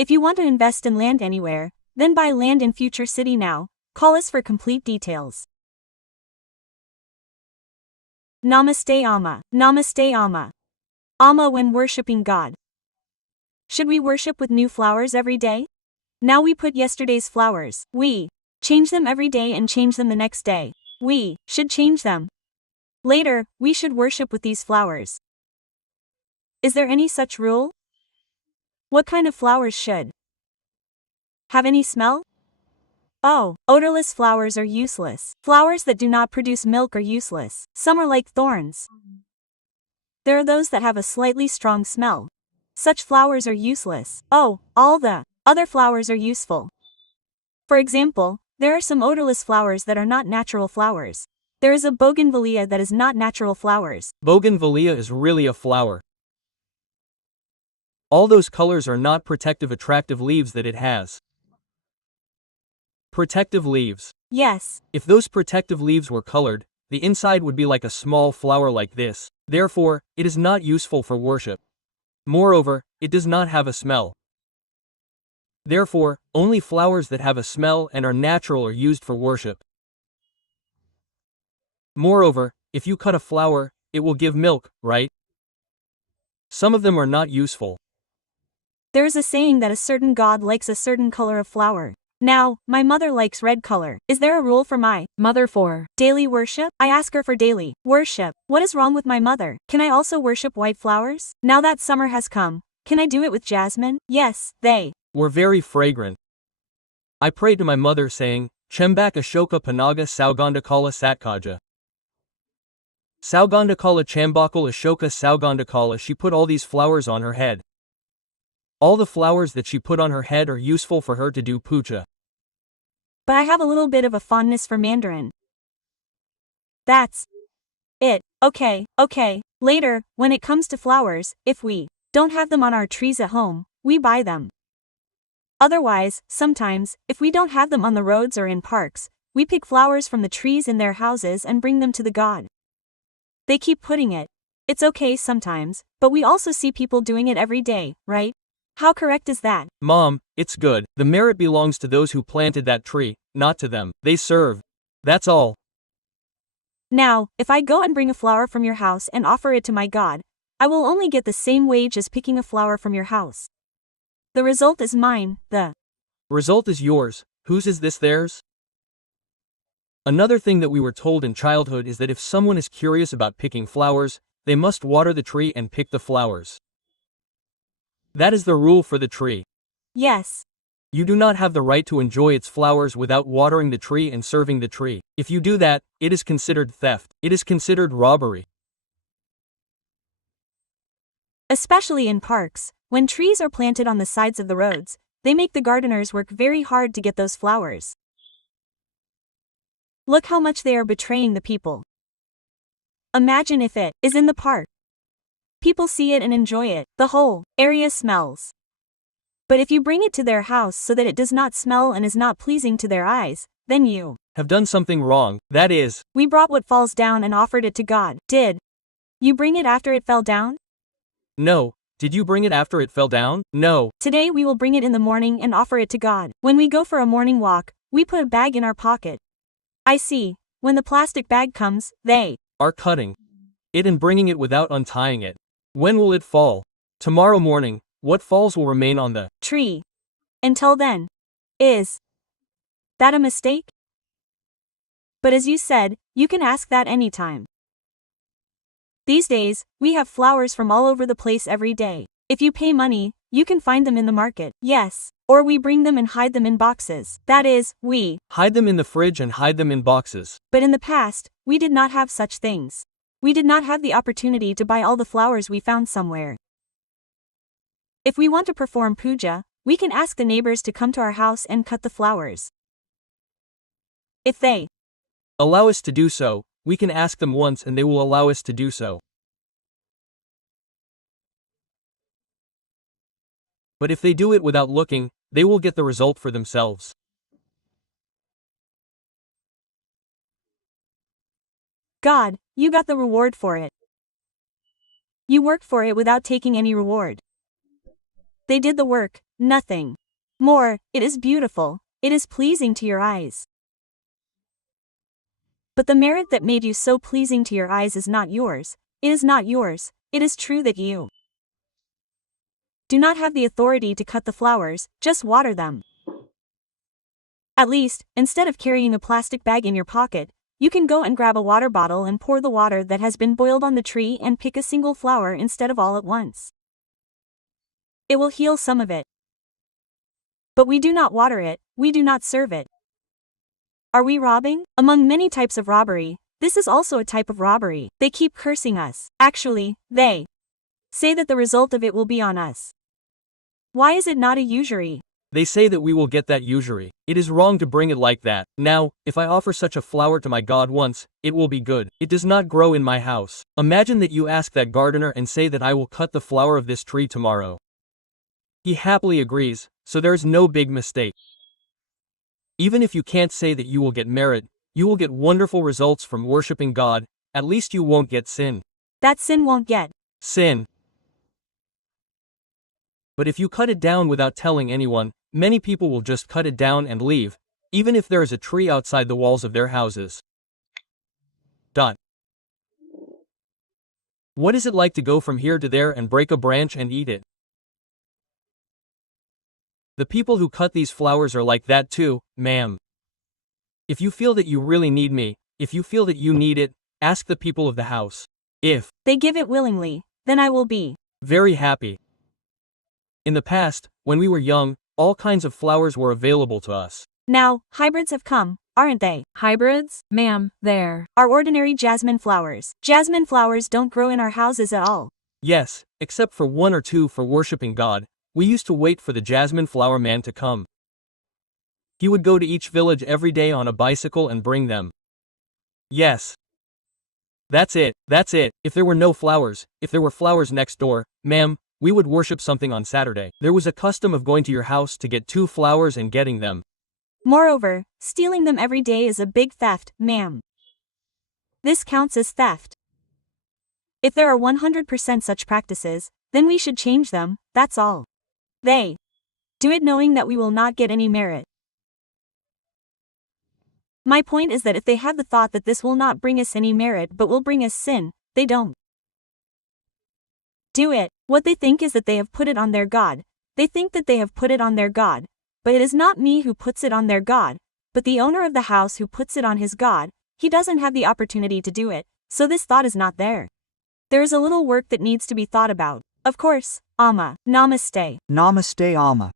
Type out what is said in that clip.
If you want to invest in land anywhere, then buy land in Future City now. Call us for complete details. Namaste Amma. Namaste Amma. Amma when worshipping God. Should we worship with new flowers every day? Now we put yesterday's flowers. We change them every day and change them the next day. We should change them. Later, we should worship with these flowers. Is there any such rule? What kind of flowers should have any smell? Oh, odorless flowers are useless. Flowers that do not produce milk are useless. Some are like thorns. There are those that have a slightly strong smell. Such flowers are useless. Oh, all the other flowers are useful. For example, there are some odorless flowers that are not natural flowers. There is a bougainvillea that is not natural flowers. Bougainvillea is really a flower. All those colors are not protective attractive leaves that it has. Protective leaves. Yes. If those protective leaves were colored, the inside would be like a small flower like this. Therefore, it is not useful for worship. Moreover, it does not have a smell. Therefore, only flowers that have a smell and are natural are used for worship. Moreover, if you cut a flower, it will give milk, right? Some of them are not useful. There is a saying that a certain god likes a certain color of flower. Now, my mother likes red color. Is there a rule for my mother for daily worship? I ask her for daily worship. What is wrong with my mother? Can I also worship white flowers? Now that summer has come, can I do it with jasmine? Yes, they were very fragrant. I prayed to my mother saying, Chembak Ashoka Panaga Saugandakala Satkaja. Saugandakala Chambakal Ashoka Saugandakala. She put all these flowers on her head. All the flowers that she put on her head are useful for her to do puja. But I have a little bit of a fondness for mandarin. That's it. Okay. Later, when it comes to flowers, if we don't have them on our trees at home, we buy them. Otherwise, sometimes, if we don't have them on the roads or in parks, we pick flowers from the trees in their houses and bring them to the god. They keep putting it. It's okay sometimes, but we also see people doing it every day, right? How correct is that? Mom, it's good. The merit belongs to those who planted that tree, not to them. They serve. That's all. Now, if I go and bring a flower from your house and offer it to my God, I will only get the same wage as picking a flower from your house. The result is mine, the result is yours. Whose is this theirs? Another thing that we were told in childhood is that if someone is curious about picking flowers, they must water the tree and pick the flowers. That is the rule for the tree. Yes. You do not have the right to enjoy its flowers without watering the tree and serving the tree. If you do that, it is considered theft. It is considered robbery. Especially in parks, when trees are planted on the sides of the roads, they make the gardeners work very hard to get those flowers. Look how much they are betraying the people. Imagine if it is in the park. People see it and enjoy it. The whole area smells. But if you bring it to their house so that it does not smell and is not pleasing to their eyes, then you have done something wrong. That is, we brought what falls down and offered it to God. Did you bring it after it fell down? No. Did you bring it after it fell down? No. Today we will bring it in the morning and offer it to God. When we go for a morning walk, we put a bag in our pocket. I see. When the plastic bag comes, they are cutting it and bringing it without untying it. When will it fall? Tomorrow morning. What falls will remain on the tree. Until then. Is that a mistake? But as you said, you can ask that anytime. These days, we have flowers from all over the place every day. If you pay money, you can find them in the market. Yes. Or we bring them and hide them in boxes. That is, we hide them in the fridge and hide them in boxes. But in the past, we did not have such things. We did not have the opportunity to buy all the flowers we found somewhere. If we want to perform puja, we can ask the neighbors to come to our house and cut the flowers. If they allow us to do so, we can ask them once and they will allow us to do so. But if they do it without looking, they will get the result for themselves. God, you got the reward for it. You worked for it without taking any reward. They did the work, nothing more. It is beautiful. It is pleasing to your eyes. But the merit that made you so pleasing to your eyes is not yours. It is not yours. It is true that you do not have the authority to cut the flowers, just water them. At least, instead of carrying a plastic bag in your pocket, you can go and grab a water bottle and pour the water that has been boiled on the tree and pick a single flower instead of all at once. It will heal some of it. But we do not water it, we do not serve it. Are we robbing? Among many types of robbery, this is also a type of robbery. They keep cursing us. Actually, they say that the result of it will be on us. Why is it not a usury? They say that we will get that usury. It is wrong to bring it like that. Now, if I offer such a flower to my God once, it will be good. It does not grow in my house. Imagine that you ask that gardener and say that I will cut the flower of this tree tomorrow. He happily agrees, so there is no big mistake. Even if you can't say that you will get merit, you will get wonderful results from worshiping God. At least you won't get sin. That sin won't get Sin. But if you cut it down without telling anyone, many people will just cut it down and leave, even if there is a tree outside the walls of their houses. What is it like to go from here to there and break a branch and eat it? The people who cut these flowers are like that too, ma'am. If you feel that you really need me, if you feel that you need it, ask the people of the house. If they give it willingly, then I will be very happy. In the past, when we were young, all kinds of flowers were available to us. Now, hybrids have come, aren't they? Hybrids? Ma'am, there are ordinary jasmine flowers. Jasmine flowers don't grow in our houses at all. Yes, except for one or two for worshiping God. We used to wait for the jasmine flower man to come. He would go to each village every day on a bicycle and bring them. Yes. That's it. If there were no flowers, if there were flowers next door, ma'am, we would worship something on Saturday. There was a custom of going to your house to get 2 flowers and getting them. Moreover, stealing them every day is a big theft, ma'am. This counts as theft. If there are 100% such practices, then we should change them, that's all. They do it knowing that we will not get any merit. My point is that if they have the thought that this will not bring us any merit but will bring us sin, they don't do it. What they think is that they have put it on their God. They think that they have put it on their God. But it is not me who puts it on their God, but the owner of the house who puts it on his God. He doesn't have the opportunity to do it, so this thought is not there. There is a little work that needs to be thought about. Of course, Amma. Namaste. Namaste, Amma.